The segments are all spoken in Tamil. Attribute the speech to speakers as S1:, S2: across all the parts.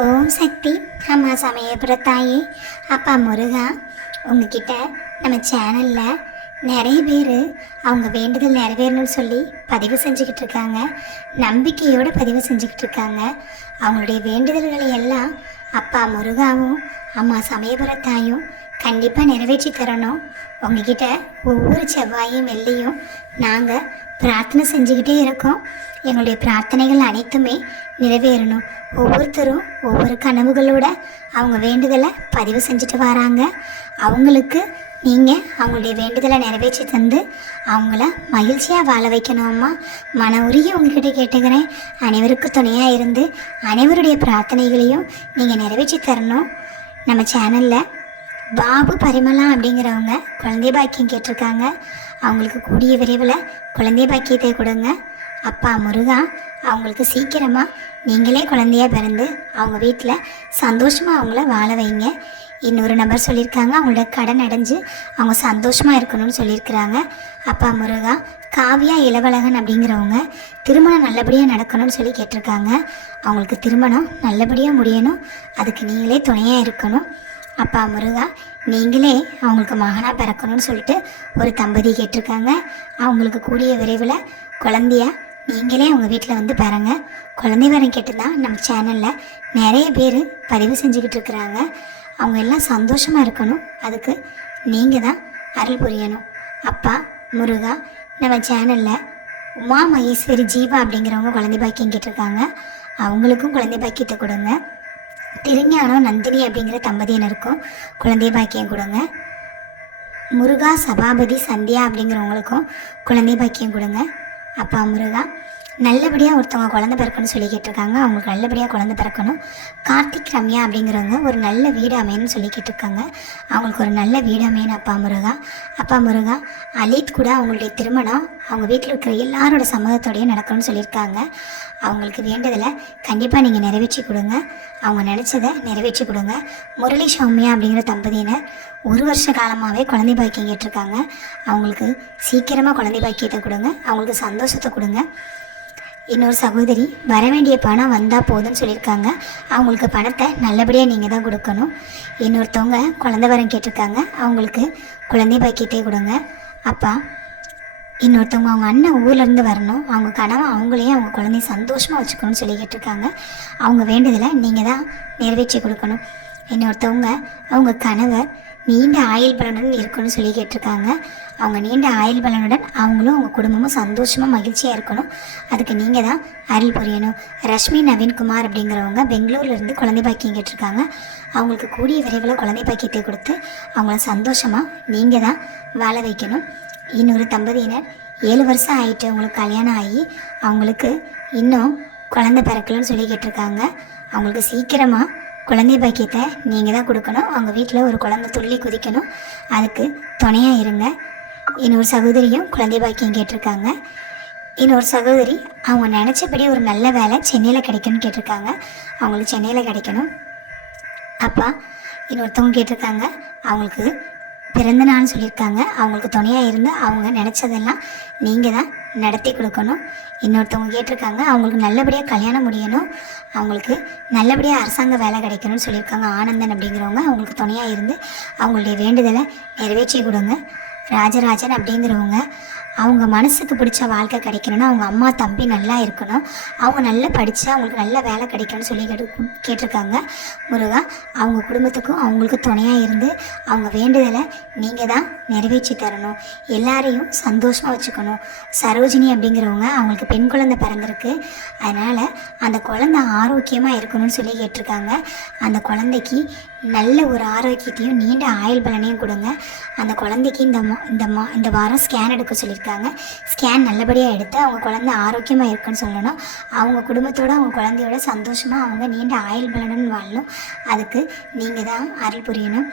S1: ஓம் சக்தி. அம்மா சமயபுர அப்பா முருகா உங்ககிட்ட நம்ம சேனலில் நிறைய பேர் அவங்க வேண்டுதல் நிறைவேறணும்னு சொல்லி பதிவு செஞ்சுக்கிட்டு இருக்காங்க. நம்பிக்கையோடு பதிவு செஞ்சுக்கிட்டு இருக்காங்க. அவங்களுடைய வேண்டுதல்களை எல்லாம் அப்பா முருகாவும் அம்மா சமயபுரத்தாயும் கண்டிப்பாக நிறைவேற்றி தரணும். உங்ககிட்ட ஒவ்வொரு செவ்வாயும் வெள்ளியும் நாங்கள் பிரார்த்தனை செஞ்சுக்கிட்டே இருக்கோம். எங்களுடைய பிரார்த்தனைகள் அனைத்துமே நிறைவேறணும். ஒவ்வொருத்தரும் ஒவ்வொரு கனவுகளோட அவங்க வேண்டுதலை பதிவு செஞ்சுட்டு வராங்க. அவங்களுக்கு நீங்கள் அவங்களுடைய வேண்டுதலை நிறைவேற்றி தந்து அவங்கள மகிழ்ச்சியாக வாழ வைக்கணும்மா. மன உருகி உங்ககிட்ட கேட்டுக்கிறேன். அனைவருக்கும் துணையாக இருந்து அனைவருடைய பிரார்த்தனைகளையும் நீங்கள் நிறைவேற்றி தரணும். நம்ம சேனலில் பாபு பரிமளா அப்படிங்கிறவங்க குழந்தை பாக்கியம் கேட்டிருக்காங்க. அவங்களுக்கு கூடிய விரைவில் குழந்தை பாக்கியத்தை கொடுங்க. அப்பா முருகா அவங்களுக்கு சீக்கிரமாக நீங்களே குழந்தையா பிறந்து அவங்க வீட்டில் சந்தோஷமாக அவங்கள வாழ வைங்க. இன்னொரு நபர் சொல்லியிருக்காங்க அவங்களோட கடன் அடைஞ்சு அவங்க சந்தோஷமாக இருக்கணும்னு சொல்லியிருக்கிறாங்க அப்பா முருகா காவியா இளவழகன் அப்படிங்கிறவங்க திருமணம் நல்லபடியாக நடக்கணும்னு சொல்லி கேட்டிருக்காங்க. அவங்களுக்கு திருமணம் நல்லபடியாக முடியணும். அதுக்கு நீங்களே துணையாக இருக்கணும். அப்பா முருகா நீங்களே அவங்களுக்கு மகனாக பிறக்கணும்னு சொல்லிட்டு ஒரு தம்பதி கேட்டிருக்காங்க. அவங்களுக்கு கூடிய விரைவில் குழந்தையா நீங்களே அவங்க வீட்டில் வந்து பாருங்க. குழந்தை வரம் கேட்டு தான் நம்ம சேனலில் நிறைய பேர் பதிவு செஞ்சுக்கிட்டு இருக்கிறாங்க. அவங்க எல்லாம் சந்தோஷமாக இருக்கணும். அதுக்கு நீங்கள் தான் அருள் புரியணும். அப்பா முருகா நம்ம சேனலில் உமா மகேஸ்வரி ஜீவா அப்படிங்கிறவங்க குழந்தை பாக்கியம் கேட்டிருக்காங்க. அவங்களுக்கும் குழந்தை பாக்கியத்தை கொடுங்க. திருஞானம் நந்தினி அப்படிங்கிற தம்பதியினருக்கும் குழந்தை பாக்கியம் கொடுங்க. முருகா சபாபதி சந்தியா அப்படிங்கிறவங்களுக்கும் குழந்தை பாக்கியம் கொடுங்க. அப்பா முருகா நல்லபடியாக ஒருத்தவங்க குழந்தை பிறக்கணும்னு சொல்லி கேட்டிருக்காங்க. அவங்களுக்கு நல்லபடியாக குழந்தை பிறக்கணும். கார்த்திக் ரம்யா அப்படிங்கிறவங்க ஒரு நல்ல வீடு அமையன்னு சொல்லி கேட்டிருக்காங்க. அவங்களுக்கு ஒரு நல்ல வீடு அமையணும் அப்பா முருகா. அப்பா முருகா அலித் கூட அவங்களுடைய திருமணம் அவங்க வீட்டில் இருக்கிற எல்லாரோட சம்மதத்தோடையும் நடக்கணும்னு சொல்லியிருக்காங்க. அவங்களுக்கு வேண்டதில் கண்டிப்பாக நீங்கள் நிறைவேற்றி கொடுங்க. அவங்க நினச்சதை நிறைவேற்றி கொடுங்க. முரளி சௌமியா அப்படிங்கிற தம்பதியினர் ஒரு வருஷ காலமாகவே குழந்தை பாக்கியம் கேட்டிருக்காங்க. அவங்களுக்கு சீக்கிரமாக குழந்தை பாக்கியத்தை கொடுங்க. அவங்களுக்கு சந்தோஷத்தை கொடுங்க. இன்னொரு சகோதரி வர வேண்டிய பணம் வந்தால் போதும்னு சொல்லியிருக்காங்க. அவங்களுக்கு பணத்தை நல்லபடியாக நீங்கள் தான் கொடுக்கணும். இன்னொருத்தவங்க குழந்தை வரம் கேட்டிருக்காங்க. அவங்களுக்கு குழந்தை பாக்கியத்தை கொடுங்க. அப்பா இன்னொருத்தவங்க அவங்க அண்ணன் ஊர்லேருந்து வரணும். அவங்க கனவை அவங்களையும் அவங்க குழந்தைய சந்தோஷமாக வச்சுக்கணும்னு சொல்லி கேட்டிருக்காங்க. அவங்க வேண்டுதலை நீங்கள் தான் நிறைவேற்றி கொடுக்கணும். இன்னொருத்தவங்க அவங்க கணவர் நீண்ட ஆயுள் பலனுடன் இருக்கணும்னு சொல்லி கேட்டிருக்காங்க. அவங்க நீண்ட ஆயுள் பலனுடன் அவங்களும் அவங்க குடும்பமும் சந்தோஷமாக மகிழ்ச்சியாக இருக்கணும். அதுக்கு நீங்கள் தான் அருள் புரியணும். ரஷ்மி நவீன்குமார் அப்படிங்கிறவங்க பெங்களூர்லேருந்து குழந்தை பாக்கியம் கேட்டிருக்காங்க. அவங்களுக்கு கூடிய விரைவில் குழந்தை பாக்கியத்தை கொடுத்து அவங்கள சந்தோஷமாக நீங்கள் தான் வாழ வைக்கணும். இன்னொரு தம்பதியினர் ஏழு வருஷம் ஆகிட்டு அவங்களுக்கு கல்யாணம் ஆகி அவங்களுக்கு இன்னும் குழந்தை பிறக்கலன்னு சொல்லி கேட்டிருக்காங்க. அவங்களுக்கு சீக்கிரமாக குழந்தை பாக்கியத்தை நீங்கள் தான் கொடுக்கணும். அவங்க வீட்டில் ஒரு குழந்தை துள்ளி குதிக்கணும். அதுக்கு துணையாக இருங்க. இன்னொரு சகோதரியும் குழந்தை பாக்கியம் கேட்டிருக்காங்க. இன்னொரு சகோதரி அவங்க நினச்சபடி ஒரு நல்ல வேலை சென்னையில் கிடைக்கும்னு கேட்டிருக்காங்க. அவங்களுக்கு சென்னையில் கிடைக்கணும். அப்பா இன்னொருத்தவங்க கேட்டிருக்காங்க. அவங்களுக்கு பிறந்த நாள்னு சொல்லியிருக்காங்க. அவங்களுக்கு துணையாக இருந்து அவங்க நினச்சதெல்லாம் நீங்கள் தான் நடத்தி கொடுக்கணும். இன்னொருத்தவங்க கேட்டிருக்காங்க அவங்களுக்கு நல்லபடியாக கல்யாணம் முடியணும். அவங்களுக்கு நல்லபடியாக அரசாங்க வேலை கிடைக்கணும்னு சொல்லியிருக்காங்க. ஆனந்தன் அப்படிங்கிறவங்க அவங்களுக்கு துணையாக இருந்து அவங்களுடைய வேண்டுதலை நிறைவேற்றி கொடுங்க. ராஜராஜன் அப்படிங்கிறவங்க அவங்க மனசுக்கு பிடிச்ச வாழ்க்கை கிடைக்கணும்னா அவங்க அம்மா தம்பி நல்லா இருக்கணும். அவங்க நல்லா படித்து அவங்களுக்கு நல்ல வேலை கிடைக்கணும்னு சொல்லி கேட்டு கேட்டிருக்காங்க. முருகா அவங்க குடும்பத்துக்கும் அவங்களுக்கு துணையாக இருந்து அவங்க வேண்டுதலை நீங்கள் தான் நிறைவேற்றி தரணும். எல்லாரையும் சந்தோஷமாக வச்சுக்கணும். சரோஜினி அப்படிங்கிறவங்க அவங்களுக்கு பெண் குழந்தை பிறந்திருக்கு. அதனால் அந்த குழந்தை ஆரோக்கியமாக இருக்கணும்னு சொல்லி கேட்டிருக்காங்க. அந்த குழந்தைக்கு நல்ல ஒரு ஆரோக்கியத்தையும் நீண்ட ஆயுள் பலனையும் கொடுங்க. அந்த குழந்தைக்கு இந்த இந்த மா இந்த வாரம் ஸ்கேன் எடுக்க சொல்லியிருக்காங்க. ஸ்கேன் நல்லபடியாக எடுத்து அவங்க குழந்தை ஆரோக்கியமாக இருக்குன்னு சொல்லணும். அவங்க குடும்பத்தோடு அவங்க குழந்தையோட சந்தோஷமாக அவங்க நீண்ட ஆயுள் பலனுடன் வாழணும். அதுக்கு நீங்கள் தான் அருள் புரியணும்.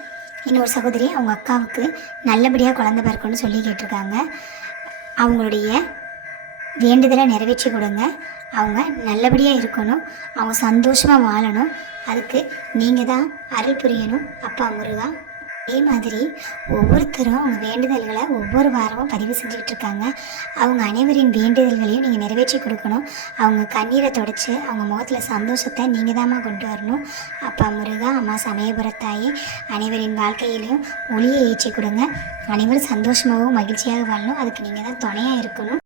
S1: இன்னொரு சகோதரி அவங்க அக்காவுக்கு நல்லபடியாக குழந்தை பிறக்கணும்னு சொல்லி கேட்டிருக்காங்க. அவங்களுடைய வேண்டுதலை நிறைவேற்றி கொடுங்க. அவங்க நல்லபடியாக இருக்கணும். அவங்க சந்தோஷமாக வாழணும். அதுக்கு நீங்கள் தான் அருள் புரியணும். அப்பா முருகா அதே மாதிரி ஒவ்வொருத்தரும் அவங்க வேண்டுதல்களை ஒவ்வொரு வாரமும் பதிவு செஞ்சுக்கிட்டு இருக்காங்க அவங்க அனைவரின் வேண்டுதல்களையும் நீங்கள் நிறைவேற்றி கொடுக்கணும். அவங்க கண்ணீரை தொடச்சி அவங்க முகத்தில் சந்தோஷத்தை நீங்கள் தாம்மா கொண்டு வரணும். அப்பா முருகா அம்மா சமயபுரத்தாயி அனைவரின் வாழ்க்கையிலையும் ஒளியை ஏற்றி கொடுங்க. அனைவரும் சந்தோஷமாகவும் மகிழ்ச்சியாக வாழணும். அதுக்கு நீங்கள் தான் துணையாக இருக்கணும்.